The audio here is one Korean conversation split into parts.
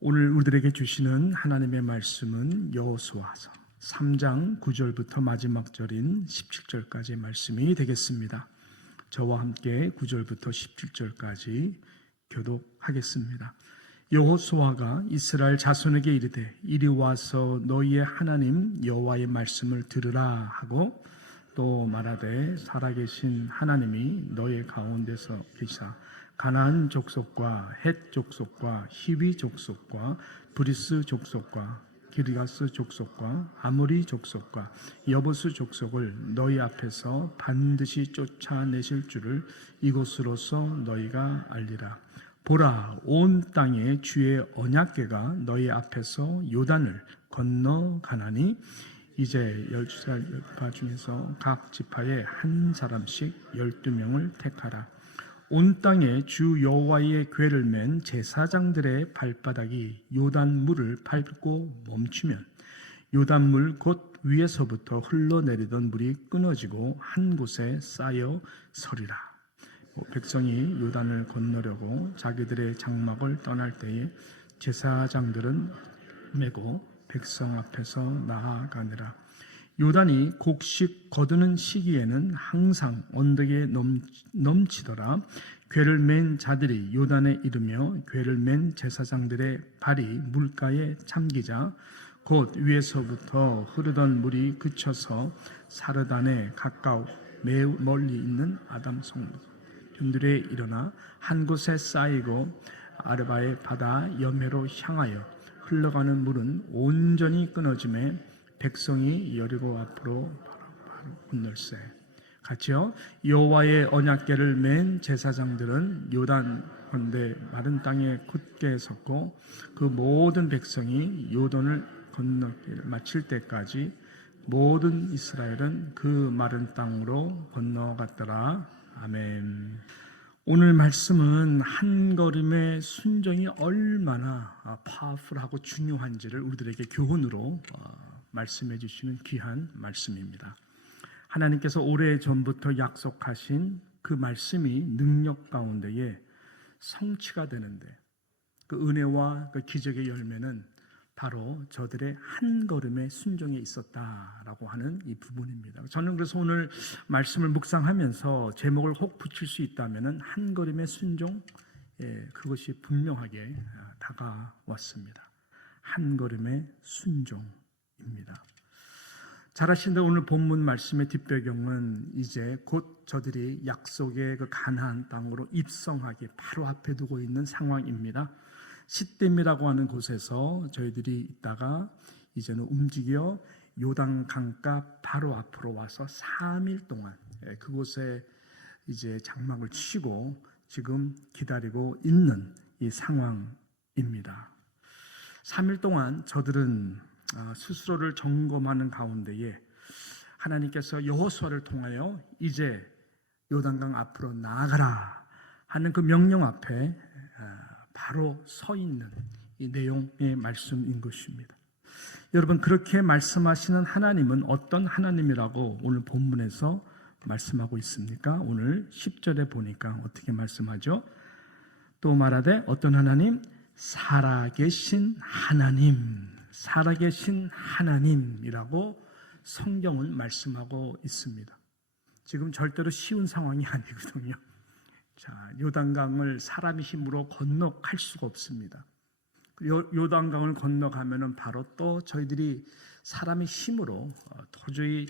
오늘 우리들에게 주시는 하나님의 말씀은 여호수아서 3장 9절부터 마지막 절인 17절까지의 말씀이 되겠습니다. 저와 함께 9절부터 17절까지 교독하겠습니다. 여호수아가 이스라엘 자손에게 이르되 이리 와서 너희의 하나님 여호와의 말씀을 들으라 하고 또 말하되 살아계신 하나님이 너희 가운데서 계시사 가나안 족속과 헷 족속과 히위 족속과 브리스 족속과 기르가스 족속과 아모리 족속과 여부스 족속을 너희 앞에서 반드시 쫓아내실 줄을 이곳으로서 너희가 알리라. 보라, 온 땅에 주의 언약궤가 너희 앞에서 요단을 건너가나니 이제 12지파 중에서 각 지파에 한 사람씩 12명을 택하라. 온 땅에 주 여호와의 궤를 맨 제사장들의 발바닥이 요단물을 밟고 멈추면 요단물 곧 위에서부터 흘러내리던 물이 끊어지고 한 곳에 쌓여 서리라. 백성이 요단을 건너려고 자기들의 장막을 떠날 때에 제사장들은 메고 백성 앞에서 나아가니라. 요단이 곡식 거두는 시기에는 항상 언덕에 넘치더라. 궤를 맨 자들이 요단에 이르며 궤를 맨 제사장들의 발이 물가에 잠기자 곧 위에서부터 흐르던 물이 그쳐서 사르단에 가까워 매우 멀리 있는 아담성 들에 일어나 한 곳에 쌓이고 아르바의 바다 여매로 향하여 흘러가는 물은 온전히 끊어짐에 백성이 여리고 앞으로 바로 건널세. 같이요. 여호와의 언약궤를 맨 제사장들은 요단 건대 마른 땅에 굳게 섰고 그 모든 백성이 요단을 건너기를 마칠 때까지 모든 이스라엘은 그 마른 땅으로 건너갔더라. 아멘. 오늘 말씀은 한 걸음의 순종이 얼마나 파워풀하고 중요한지를 우리들에게 교훈으로 말씀해 주시는 귀한 말씀입니다. 하나님께서 오래전부터 약속하신 그 말씀이 능력 가운데에 성취가 되는데 그 은혜와 그 기적의 열매는 바로 저들의 한 걸음의 순종에 있었다라고 하는 이 부분입니다. 저는 그래서 오늘 말씀을 묵상하면서 제목을 혹 붙일 수 있다면 한 걸음의 순종, 그것이 분명하게 다가왔습니다. 한 걸음의 순종입니다. 잘 아시는데 오늘 본문 말씀의 뒷배경은 이제 곧 저들이 약속의 그 가나안 땅으로 입성하기 바로 앞에 두고 있는 상황입니다. 시댐이라고 하는 곳에서 저희들이 있다가 이제는 움직여 요단 강가 바로 앞으로 와서 3일 동안 그곳에 이제 장막을 치고 지금 기다리고 있는 이 상황입니다. 3일 동안 저들은 스스로를 점검하는 가운데에 하나님께서 여호수아를 통하여 이제 요단강 앞으로 나아가라 하는 그 명령 앞에 바로 서 있는 이 내용의 말씀인 것입니다. 여러분, 그렇게 말씀하시는 하나님은 어떤 하나님이라고 오늘 본문에서 말씀하고 있습니까? 오늘 10절에 보니까 어떻게 말씀하죠? 또 말하되 어떤 하나님? 살아계신 하나님, 살아계신 하나님이라고 성경은 말씀하고 있습니다. 지금 절대로 쉬운 상황이 아니거든요. 자, 요단강을 사람의 힘으로 건너갈 수가 없습니다. 요단강을 건너가면은 바로 또 저희들이 사람의 힘으로 도저히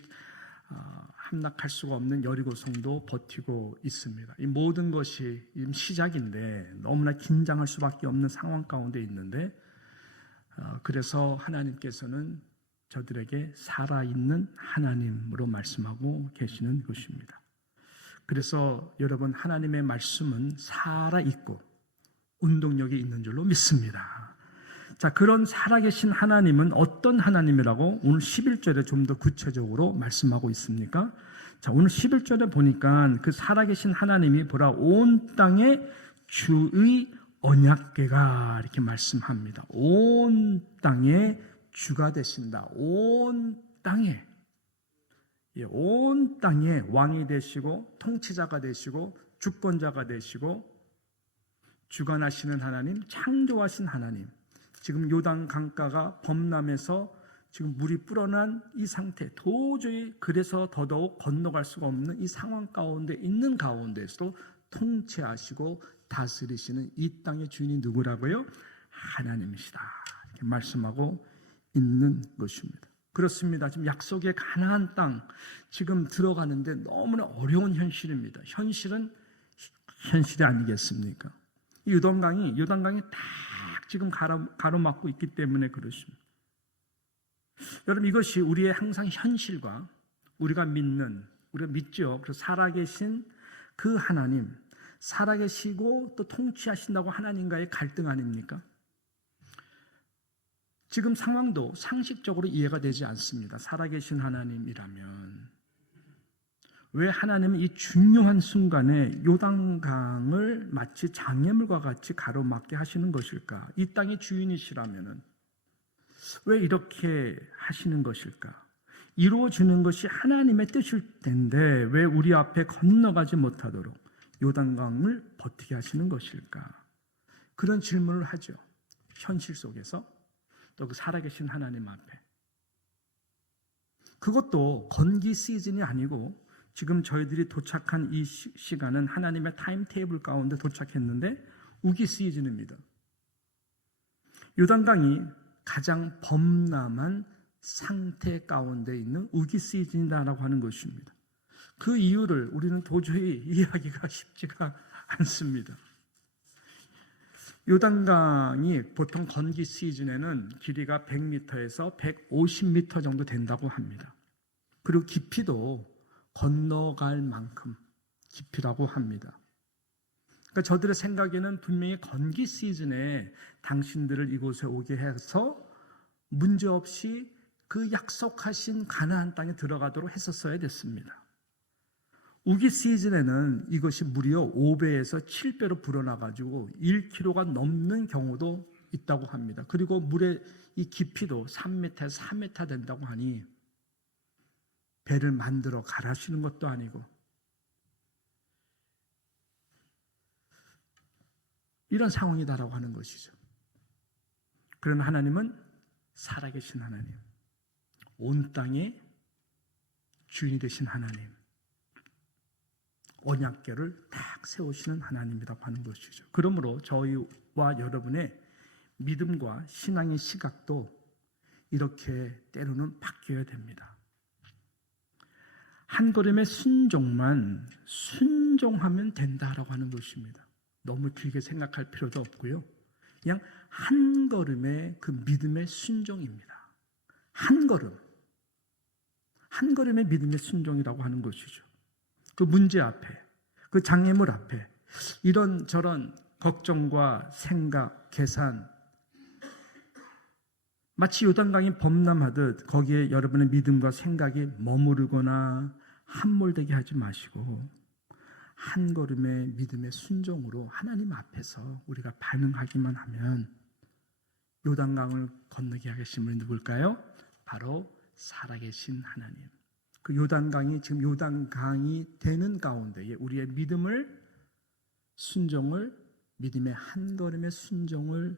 함락할 수가 없는 여리고성도 버티고 있습니다. 이 모든 것이 시작인데 너무나 긴장할 수밖에 없는 상황 가운데 있는데 그래서 하나님께서는 저들에게 살아있는 하나님으로 말씀하고 계시는 것입니다. 그래서 여러분, 하나님의 말씀은 살아있고 운동력이 있는 줄로 믿습니다. 자, 그런 살아계신 하나님은 어떤 하나님이라고 오늘 11절에 좀 더 구체적으로 말씀하고 있습니까? 자, 오늘 11절에 보니까 그 살아계신 하나님이 보라 온 땅에 주의 언약궤가 이렇게 말씀합니다. 온 땅에 주가 되신다. 온 땅에, 온 땅에 왕이 되시고 통치자가 되시고 주권자가 되시고 주관하시는 하나님, 창조하신 하나님, 지금 요단 강가가 범람해서 지금 물이 불어난 이 상태, 도저히 그래서 더더욱 건너갈 수가 없는 이 상황 가운데 있는 가운데서도 통치하시고 다스리시는 이 땅의 주인이 누구라고요? 하나님이시다, 이렇게 말씀하고 있는 것입니다. 그렇습니다. 지금 약속의 가나안 땅 지금 들어가는데 너무나 어려운 현실입니다. 현실은 현실이 아니겠습니까? 이 요단강이 딱 지금 가로막고 있기 때문에 그렇습니다. 여러분, 이것이 우리의 항상 현실과 우리가 믿죠. 그래서 살아계신 그 하나님, 살아계시고 또 통치하신다고 하나님과의 갈등 아닙니까? 지금 상황도 상식적으로 이해가 되지 않습니다. 살아계신 하나님이라면 왜 하나님은 이 중요한 순간에 요단강을 마치 장애물과 같이 가로막게 하시는 것일까? 이 땅의 주인이시라면 왜 이렇게 하시는 것일까? 이루어지는 것이 하나님의 뜻일 텐데 왜 우리 앞에 건너가지 못하도록 요단강을 버티게 하시는 것일까? 그런 질문을 하죠. 현실 속에서 또 그 살아계신 하나님 앞에. 그것도 건기 시즌이 아니고 지금 저희들이 도착한 이 시간은 하나님의 타임테이블 가운데 도착했는데 우기 시즌입니다. 요단강이 가장 범람한 상태 가운데 있는 우기 시즌이라고 하는 것입니다. 그 이유를 우리는 도저히 이해하기가 쉽지가 않습니다. 요단강이 보통 건기 시즌에는 길이가 100m에서 150m 정도 된다고 합니다. 그리고 깊이도 건너갈 만큼 깊이라고 합니다. 그러니까 저들의 생각에는 분명히 건기 시즌에 당신들을 이곳에 오게 해서 문제없이 그 약속하신 가나안 땅에 들어가도록 했었어야 됐습니다. 우기 시즌에는 이것이 무려 5배에서 7배로 불어나가지고 1km가 넘는 경우도 있다고 합니다. 그리고 물의 이 깊이도 3m에서 4m 된다고 하니 배를 만들어 가라시는 것도 아니고 이런 상황이다라고 하는 것이죠. 그러나 하나님은 살아계신 하나님, 온 땅의 주인이 되신 하나님, 언약궤를 딱 세우시는 하나님이라고 하는 것이죠. 그러므로 저희와 여러분의 믿음과 신앙의 시각도 이렇게 때로는 바뀌어야 됩니다. 한 걸음의 순종하면 된다라고 하는 것입니다. 너무 길게 생각할 필요도 없고요. 그냥 한 걸음의 그 믿음의 순종입니다. 한 걸음의 믿음의 순종이라고 하는 것이죠. 그 문제 앞에, 그 장애물 앞에 이런저런 걱정과 생각, 계산, 마치 요단강이 범람하듯 거기에 여러분의 믿음과 생각이 머무르거나 함몰되게 하지 마시고 한 걸음의 믿음의 순종으로 하나님 앞에서 우리가 반응하기만 하면 요단강을 건너게 하신 분이 누굴까요? 바로 살아계신 하나님. 그 요단강이 지금 요단강이 되는 가운데에 우리의 순종을, 믿음의 한 걸음의 순종을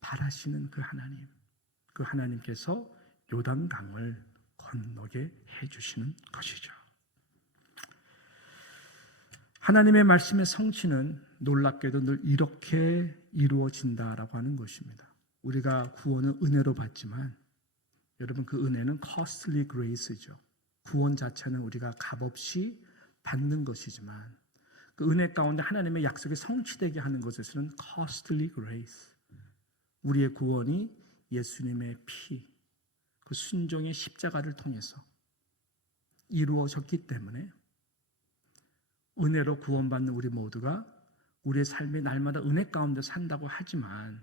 바라시는 그 하나님. 그 하나님께서 요단강을 건너게 해주시는 것이죠. 하나님의 말씀의 성취는 놀랍게도 늘 이렇게 이루어진다라고 하는 것입니다. 우리가 구원은 은혜로 받지만 여러분, 그 은혜는 costly grace죠. 구원 자체는 우리가 값없이 받는 것이지만 그 은혜 가운데 하나님의 약속이 성취되게 하는 것에서는 costly grace, 우리의 구원이 예수님의 피, 그 순종의 십자가를 통해서 이루어졌기 때문에 은혜로 구원받는 우리 모두가 우리의 삶이 날마다 은혜 가운데 산다고 하지만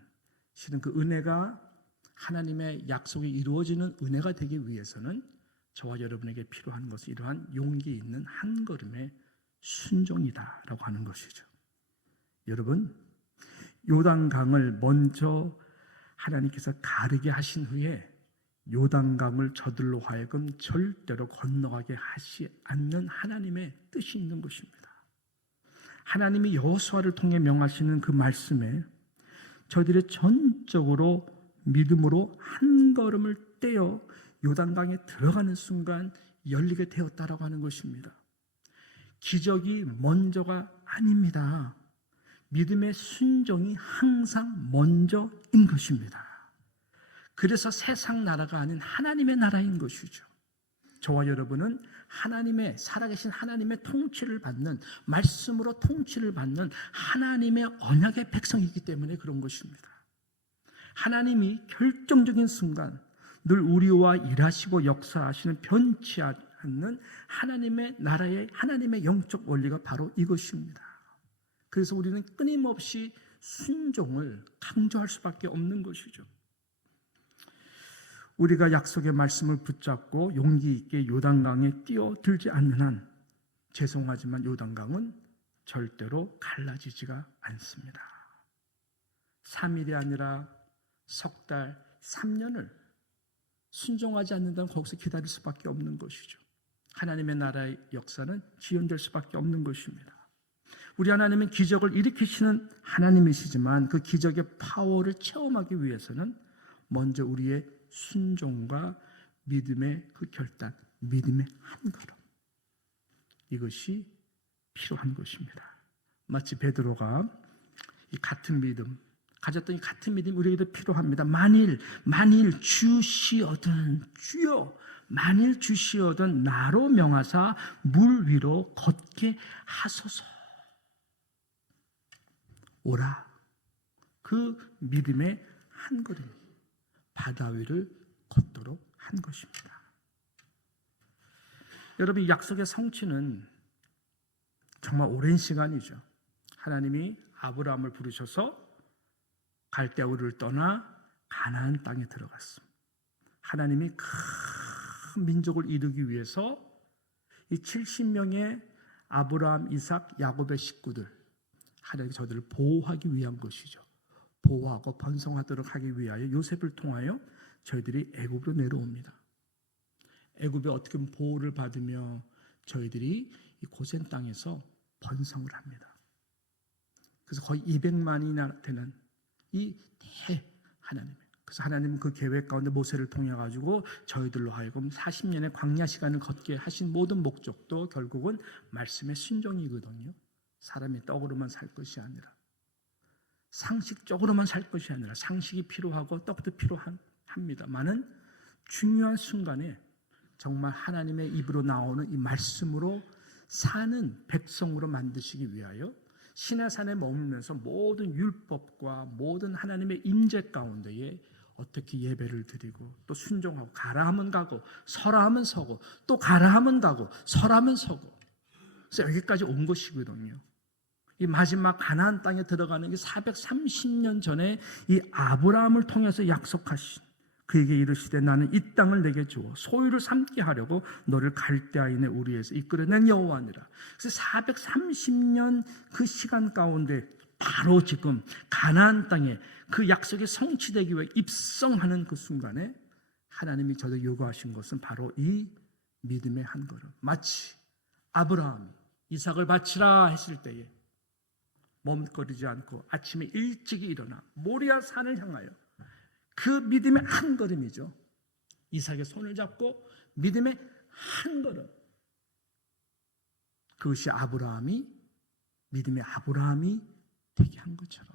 실은 그 은혜가 하나님의 약속이 이루어지는 은혜가 되기 위해서는 저와 여러분에게 필요한 것은 이러한 용기 있는 한 걸음의 순종이다라고 하는 것이죠. 여러분, 요단강을 먼저 하나님께서 가르게 하신 후에 요단강을 저들로 하여금 절대로 건너가게 하지 않는 하나님의 뜻이 있는 것입니다. 하나님이 여호수아를 통해 명하시는 그 말씀에 저희들이 전적으로 믿음으로 한 걸음을 떼어 요단강에 들어가는 순간 열리게 되었다라고 하는 것입니다. 기적이 먼저가 아닙니다. 믿음의 순종이 항상 먼저인 것입니다. 그래서 세상 나라가 아닌 하나님의 나라인 것이죠. 저와 여러분은 하나님의 살아계신 하나님의 통치를 받는, 말씀으로 통치를 받는 하나님의 언약의 백성이기 때문에 그런 것입니다. 하나님이 결정적인 순간 늘 우리와 일하시고 역사하시는 변치 않는 하나님의 나라의 하나님의 영적 원리가 바로 이것입니다. 그래서 우리는 끊임없이 순종을 강조할 수밖에 없는 것이죠. 우리가 약속의 말씀을 붙잡고 용기 있게 요단강에 뛰어들지 않는 한 죄송하지만 요단강은 절대로 갈라지지가 않습니다. 3일이 아니라 석 달, 3년을 순종하지 않는다면 거기서 기다릴 수밖에 없는 것이죠. 하나님의 나라의 역사는 지연될 수밖에 없는 것입니다. 우리 하나님은 기적을 일으키시는 하나님이시지만 그 기적의 파워를 체험하기 위해서는 먼저 우리의 순종과 믿음의 그 결단, 믿음의 한 걸음, 이것이 필요한 것입니다. 마치 베드로가 이 같은 믿음 가졌던 이 같은 믿음이 우리에게도 필요합니다. 만일 주시어든, 주여 만일 주시어든 나로 명하사 물 위로 걷게 하소서. 오라. 그 믿음의 한 걸음이 바다 위를 걷도록 한 것입니다. 여러분, 약속의 성취는 정말 오랜 시간이죠. 하나님이 아브라함을 부르셔서 갈대아우를 떠나 가나안 땅에 들어갔습니다. 하나님이 큰 민족을 이루기 위해서 이 70명의 아브라함, 이삭, 야곱의 식구들, 하나님이 저들을 보호하기 위한 것이죠. 보호하고 번성하도록 하기 위하여 요셉을 통하여 저희들이 애굽으로 내려옵니다. 애굽에 어떻게 보호를 받으며 저희들이 이 고센 땅에서 번성을 합니다. 그래서 거의 200만이나 되는 이 하나님, 그래서 하나님은 그 계획 가운데 모세를 통해 가지고 저희들로 하여금 40년의 광야 시간을 걷게 하신 모든 목적도 결국은 말씀의 순종이거든요. 사람이 떡으로만 살 것이 아니라, 상식적으로만 살 것이 아니라, 상식이 필요하고 떡도 필요합니다만은 중요한 순간에 정말 하나님의 입으로 나오는 이 말씀으로 사는 백성으로 만드시기 위하여 시내산에 머물면서 모든 율법과 모든 하나님의 임재 가운데에 어떻게 예배를 드리고 또 순종하고, 가라 하면 가고 서라 하면 서고 또 가라 하면 가고 서라 하면 서고, 그래서 여기까지 온 것이거든요. 이 마지막 가나안 땅에 들어가는 게 430년 전에 이 아브라함을 통해서 약속하신, 그에게 이르시되 나는 이 땅을 내게 주어 소유를 삼게 하려고 너를 갈대아인의 우리에서 이끌어낸 여호와니라. 그래서 430년 그 시간 가운데 바로 지금 가나안 땅에 그 약속이 성취되기 위해 입성하는 그 순간에 하나님이 저도 요구하신 것은 바로 이 믿음의 한 걸음. 마치 아브라함이 이삭을 바치라 했을 때에 머뭇거리지 않고 아침에 일찍이 일어나 모리아 산을 향하여, 그 믿음의 한 걸음이죠. 이삭의 손을 잡고 믿음의 한 걸음. 그것이 믿음의 아브라함이 되게 한 것처럼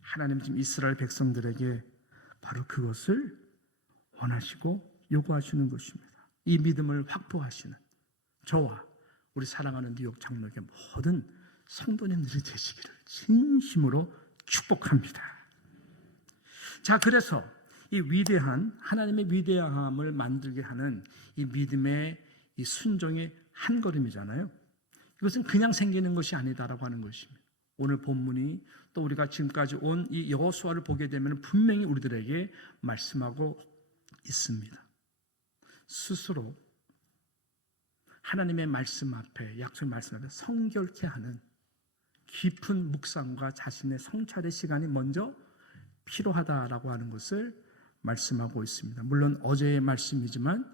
하나님 지금 이스라엘 백성들에게 바로 그것을 원하시고 요구하시는 것입니다. 이 믿음을 확보하시는 저와 우리 사랑하는 뉴욕 장로교회 모든 성도님들이 되시기를 진심으로 축복합니다. 자, 그래서 이 위대한 하나님의 위대함을 만들게 하는 이 믿음의 이 순종의 한 걸음이잖아요. 이것은 그냥 생기는 것이 아니다라고 하는 것입니다. 오늘 본문이 또 우리가 지금까지 온 이 여호수아를 보게 되면 분명히 우리들에게 말씀하고 있습니다. 스스로 하나님의 말씀 앞에, 약속의 말씀 앞에 성결케 하는 깊은 묵상과 자신의 성찰의 시간이 먼저 필요하다라고 하는 것을 말씀하고 있습니다. 물론 어제의 말씀이지만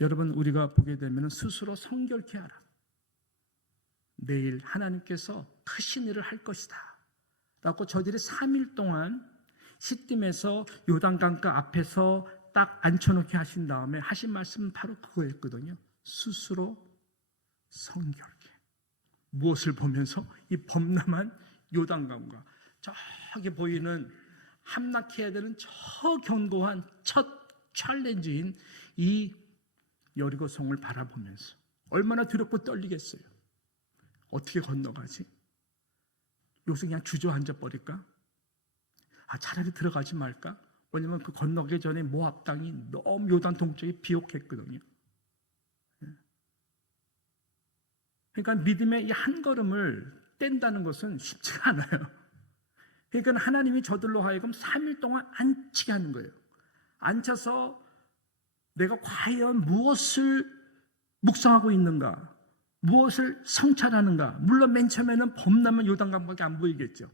여러분, 우리가 보게 되면 스스로 성결케 하라. 내일 하나님께서 크신 일을 할 것이다 라고 저들이 3일 동안 시딤에서 요단강가 앞에서 딱 앉혀놓게 하신 다음에 하신 말씀은 바로 그거였거든요. 스스로 성결케. 무엇을 보면서? 이 범람한 요단강과 저기 보이는 함락해야 되는 저 견고한 첫 챌린지인 이 여리고성을 바라보면서 얼마나 두렵고 떨리겠어요. 어떻게 건너가지? 여기서 그냥 주저앉아 버릴까? 차라리 들어가지 말까? 왜냐면 그 건너기 전에 모압 땅이 너무 요단 동쪽이 비옥했거든요. 그러니까 믿음의 이 한 걸음을 뗀다는 것은 쉽지가 않아요. 그러니까 하나님이 저들로 하여금 3일 동안 앉히게 하는 거예요. 앉혀서 내가 과연 무엇을 묵상하고 있는가, 무엇을 성찰하는가. 물론 맨 처음에는 범람한 요단강밖에 안 보이겠죠.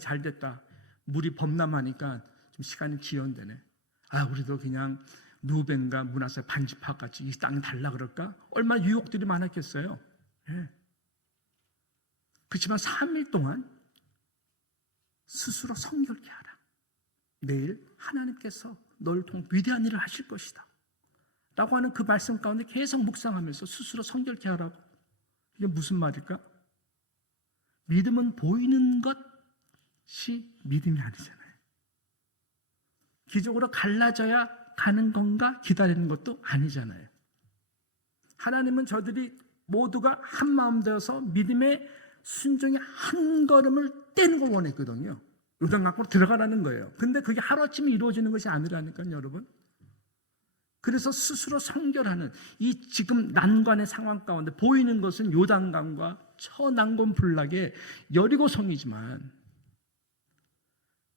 잘됐다. 물이 범람하니까 좀 시간이 지연되네. 우리도 그냥 루벤과 므낫세 반지파 같이 이 땅이 달라 그럴까? 얼마나 유혹들이 많았겠어요. 예. 그렇지만 3일 동안 스스로 성결케 하라. 내일 하나님께서 너를 통해 위대한 일을 하실 것이다 라고 하는 그 말씀 가운데 계속 묵상하면서 스스로 성결케 하라고. 이게 무슨 말일까? 믿음은 보이는 것이 믿음이 아니잖아요. 기적으로 갈라져야 가는 건가 기다리는 것도 아니잖아요. 하나님은 저들이 모두가 한 마음 되어서 믿음의 순종의 한 걸음을 떼는 걸 원했거든요. 요단강으로 들어가라는 거예요. 근데 그게 하루아침에 이루어지는 것이 아니라니까요, 여러분. 그래서 스스로 성결하는 이 지금 난관의 상황 가운데 보이는 것은 요단강과 처난곤불락의 여리고성이지만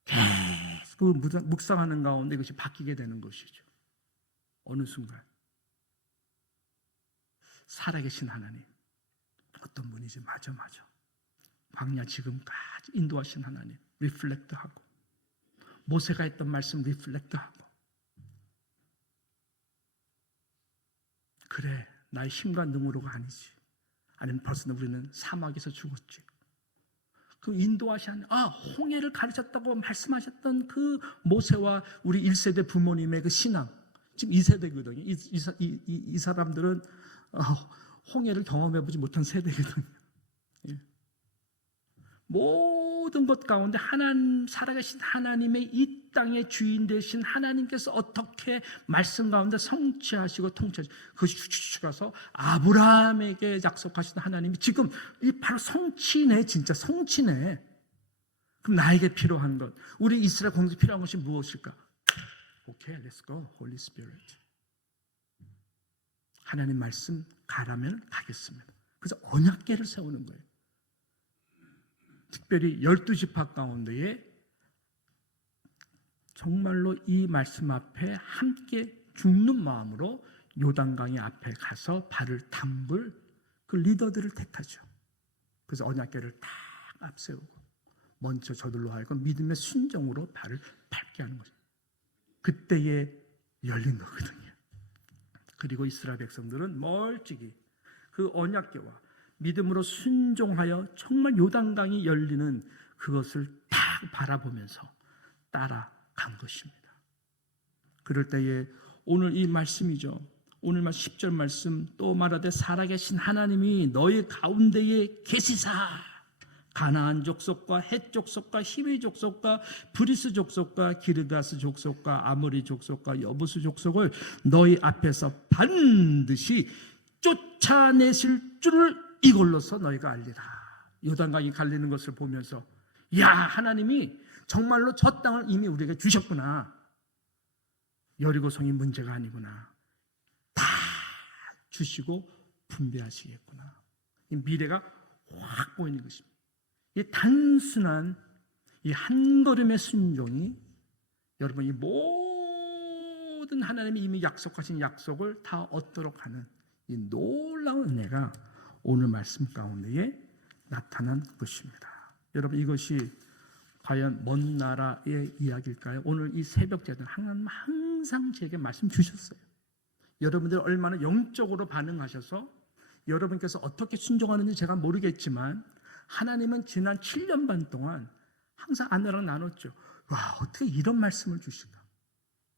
계속 묵상하는 가운데 이것이 바뀌게 되는 것이죠. 어느 순간 살아계신 하나님, 어떤 분이지? 맞아. 광야 지금까지 인도하신 하나님 리플렉트하고, 모세가 했던 말씀 리플렉트하고, 그래 나의 힘과 능으로가 아니지. 아니면 벌써 우리는 사막에서 죽었지. 그 인도하신 홍해를 가르쳤다고 말씀하셨던 그 모세와 우리 1세대 부모님의 그 신앙, 지금 2세대거든요. 이 사람들은 홍해를 경험해보지 못한 세대거든요. 예. 모든 것 가운데 살아계신 하나님의 이 땅의 주인 되신 하나님께서 어떻게 말씀 가운데 성취하시고 통치하시고, 그것이 추추추 가서 아브라함에게 약속하신 하나님이 지금 이 바로 성취네. 진짜 성취네. 그럼 나에게 필요한 것, 우리 이스라엘 공동체 필요한 것이 무엇일까? 오케이, let's go, Holy Spirit. 하나님 말씀 가라면 가겠습니다. 그래서 언약궤를 세우는 거예요. 특별히 12지파 가운데에 정말로 이 말씀 앞에 함께 죽는 마음으로 요단강의 앞에 가서 발을 담글 그 리더들을 택하죠. 그래서 언약궤를 딱 앞세우고 먼저 저들로 하여금 믿음의 순종으로 발을 밟게 하는 거죠. 그때에 열린 거거든요. 그리고 이스라엘 백성들은 멀찍이 그 언약궤와 믿음으로 순종하여 정말 요단강이 열리는 그것을 딱 바라보면서 따라간 것입니다. 그럴 때에 오늘 이 말씀이죠. 오늘 10절 말씀, 또 말하되 살아계신 하나님이 너희 가운데에 계시사 가나안 족속과 헷 족속과 히위 족속과 브리스 족속과 기르가스 족속과 아모리 족속과 여부스 족속을 너희 앞에서 반드시 쫓아내실 줄을 이걸로서 너희가 알리라. 요단강이 갈리는 것을 보면서 하나님이 정말로 저 땅을 이미 우리에게 주셨구나. 여리고성이 문제가 아니구나. 다 주시고 분배하시겠구나. 이 미래가 확 보이는 것입니다. 이 단순한 이 한 걸음의 순종이 여러분 이 모든 하나님이 이미 약속하신 약속을 다 얻도록 하는 이 놀라운 은혜가 오늘 말씀 가운데에 나타난 것입니다. 여러분 이것이 과연 먼 나라의 이야기일까요? 오늘 이 새벽 제단 하나님 항상 제게 말씀 주셨어요. 여러분들 얼마나 영적으로 반응하셔서 여러분께서 어떻게 순종하는지 제가 모르겠지만 하나님은 지난 7년 반 동안 항상 아내랑 나눴죠. 와, 어떻게 이런 말씀을 주실까?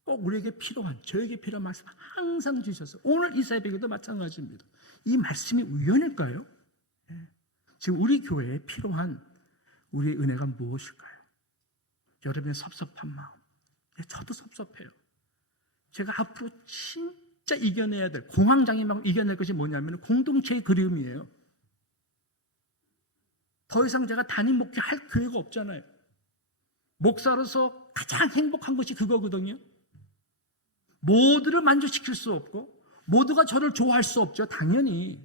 꼭 우리에게 필요한, 저에게 필요한 말씀 항상 주셔서 오늘 이 새벽에도 마찬가지입니다. 이 말씀이 우연일까요? 지금 우리 교회에 필요한 우리의 은혜가 무엇일까요? 여러분의 섭섭한 마음, 저도 섭섭해요. 제가 앞으로 진짜 이겨내야 될, 공황장애만 이겨낼 것이 뭐냐면 공동체의 그리움이에요. 더 이상 제가 담임 목회할 교회가 없잖아요. 목사로서 가장 행복한 것이 그거거든요. 모두를 만족시킬 수 없고 모두가 저를 좋아할 수 없죠. 당연히.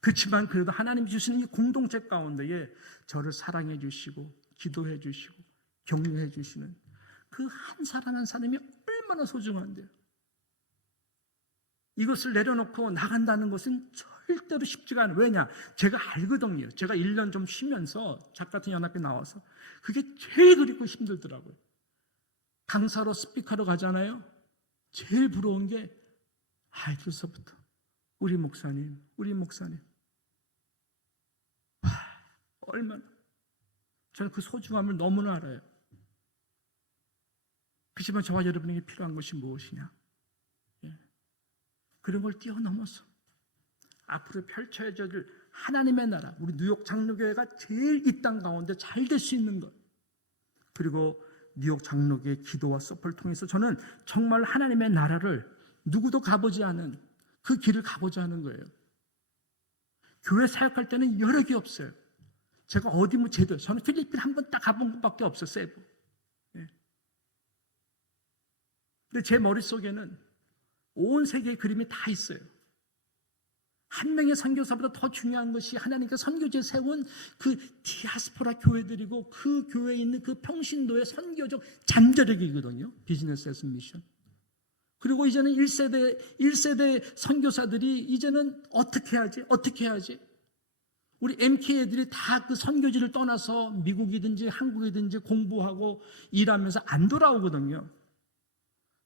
그렇지만 그래도 하나님이 주시는 이 공동체 가운데에 저를 사랑해 주시고 기도해 주시고 격려해 주시는 그 한 사람 한 사람이 얼마나 소중한데요. 이것을 내려놓고 나간다는 것은 절대로 쉽지가 않아요. 왜냐? 제가 알거든요. 제가 1년 좀 쉬면서 작가팀 연합회 나와서 그게 제일 그립고 힘들더라고요. 강사로 스피커로 가잖아요. 제일 부러운 게 아이들서부터 우리 목사님 얼마나 저는 그 소중함을 너무나 알아요. 그렇지만 저와 여러분에게 필요한 것이 무엇이냐? 그런 걸 뛰어넘어서 앞으로 펼쳐져 줄 하나님의 나라, 우리 뉴욕 장로교회가 제일 이 땅 가운데 잘 될 수 있는 것, 그리고 뉴욕 장로교의 기도와 서포를 통해서 저는 정말 하나님의 나라를 누구도 가보지 않은 그 길을 가보자 하는 거예요. 교회 사역할 때는 여러 개 없어요. 제가 어디 뭐 제대로, 저는 필리핀 한 번 딱 가본 것밖에 없어요. 세부. 근데 제 머릿속에는 온 세계의 그림이 다 있어요. 한 명의 선교사보다 더 중요한 것이 하나님께서 선교지에 세운 그 디아스포라 교회들이고 그 교회에 있는 그 평신도의 선교적 잠재력이거든요. 비즈니스 애스 미션. 그리고 이제는 1세대 선교사들이 이제는 어떻게 해야지? 우리 MK 애들이 다 그 선교지를 떠나서 미국이든지 한국이든지 공부하고 일하면서 안 돌아오거든요.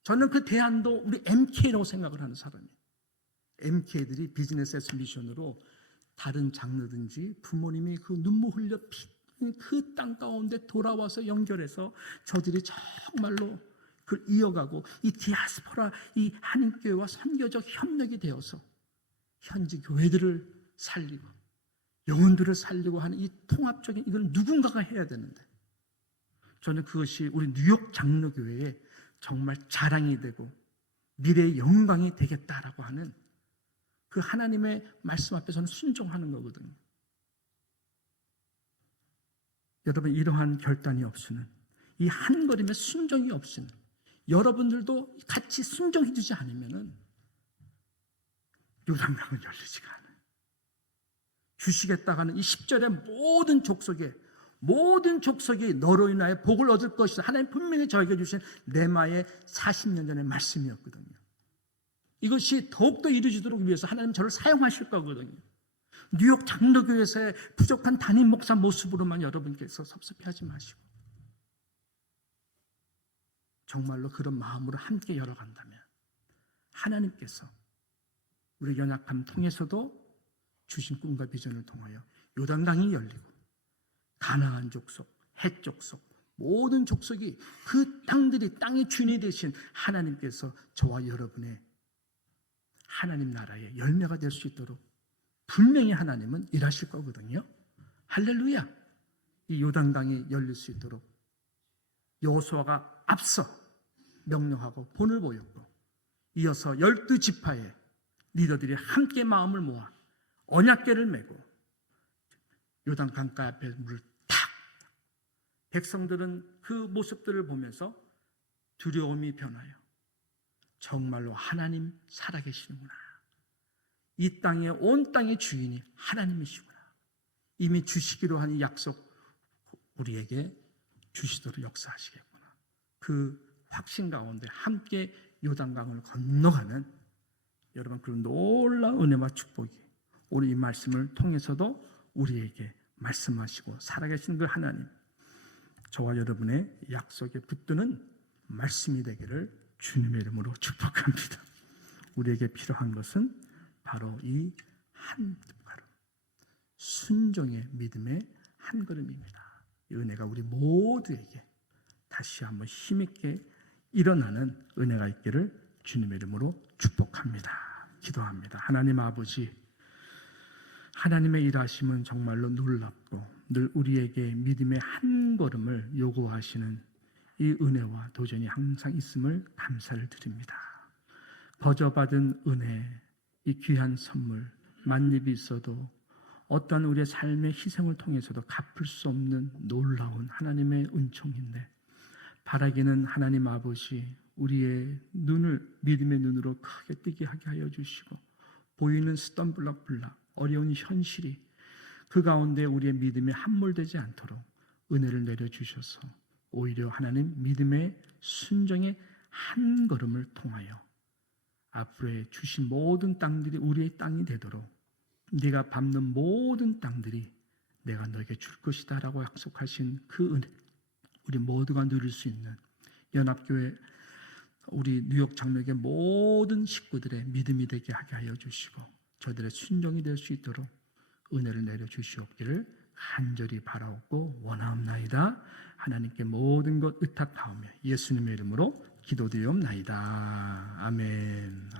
저는 그 대안도 우리 MK라고 생각을 하는 사람이에요. MK들이 비즈니스 애스 미션으로 다른 장르든지 부모님이 그 눈물 흘려 그 땅 가운데 돌아와서 연결해서 저들이 정말로 그걸 이어가고 이 디아스포라, 이 한인교회와 선교적 협력이 되어서 현지 교회들을 살리고 영혼들을 살리고 하는 이 통합적인 이걸 누군가가 해야 되는데 저는 그것이 우리 뉴욕 장로교회의 정말 자랑이 되고 미래의 영광이 되겠다라고 하는 그 하나님의 말씀 앞에 저는 순종하는 거거든요. 여러분, 이러한 결단이 없이는, 이 한 걸음의 순종이 없이는, 여러분들도 같이 순종해 주지 않으면 요단강은 열리지가 않아요. 주시겠다 하는 이 10절의 모든 족속이 너로 인하여 복을 얻을 것이다. 하나님 분명히 저에게 주신 레마의 40년 전의 말씀이었거든요. 이것이 더욱더 이루어지도록 위해서 하나님 저를 사용하실 거거든요. 뉴욕 장로교회에서의 부족한 담임 목사 모습으로만 여러분께서 섭섭해하지 마시고 정말로 그런 마음으로 함께 열어간다면 하나님께서 우리 연약함 통해서도 주신 꿈과 비전을 통하여 요단강이 열리고 가나안 족속, 헷 족속, 모든 족속이 그 땅들이 땅의 주인이 되신 하나님께서 저와 여러분의 하나님 나라의 열매가 될 수 있도록 분명히 하나님은 일하실 거거든요. 할렐루야. 이 요단강이 열릴 수 있도록 여호수아가 앞서 명령하고 본을 보였고 이어서 12지파의 리더들이 함께 마음을 모아 언약궤를 메고 요단 강가 앞에 물을 탁, 백성들은 그 모습들을 보면서 두려움이 변하여 정말로 하나님 살아계시는구나, 이 땅의 온 땅의 주인이 하나님이시구나, 이미 주시기로 한 약속 우리에게 주시도록 역사하시겠구나, 그 확신 가운데 함께 요단강을 건너가는 여러분 그 놀라운 은혜와 축복이 오늘 이 말씀을 통해서도 우리에게 말씀하시고 살아계신 그 하나님, 저와 여러분의 약속에 붙드는 말씀이 되기를 주님의 이름으로 축복합니다. 우리에게 필요한 것은 바로 이 한 걸음, 순종의 믿음의 한 걸음입니다. 이 은혜가 우리 모두에게 다시 한번 힘있게 일어나는 은혜가 있기를 주님의 이름으로 축복합니다. 기도합니다. 하나님 아버지, 하나님의 일하심은 정말로 놀랍고 늘 우리에게 믿음의 한 걸음을 요구하시는 이 은혜와 도전이 항상 있음을 감사를 드립니다. 거저받은 은혜, 이 귀한 선물, 만입이 있어도 어떤 우리의 삶의 희생을 통해서도 갚을 수 없는 놀라운 하나님의 은총인데, 바라기는 하나님 아버지, 우리의 눈을 믿음의 눈으로 크게 뜨게 하게 하여 주시고, 보이는 스턴블럭블락 어려운 현실이 그 가운데 우리의 믿음에 함몰되지 않도록 은혜를 내려주셔서 오히려 하나님 믿음의 순종의 한 걸음을 통하여 앞으로의 주신 모든 땅들이 우리의 땅이 되도록, 네가 밟는 모든 땅들이 내가 너에게 줄 것이다 라고 약속하신 그 은혜, 우리 모두가 누릴 수 있는 연합교회 우리 뉴욕 장로교회 모든 식구들의 믿음이 되게 하게 하여 주시고 저들의 순종이 될 수 있도록 은혜를 내려주시옵기를 간절히 바라옵고 원하옵나이다. 하나님께 모든 것 의탁하오며 예수님의 이름으로 기도드리옵나이다. 아멘. 아멘.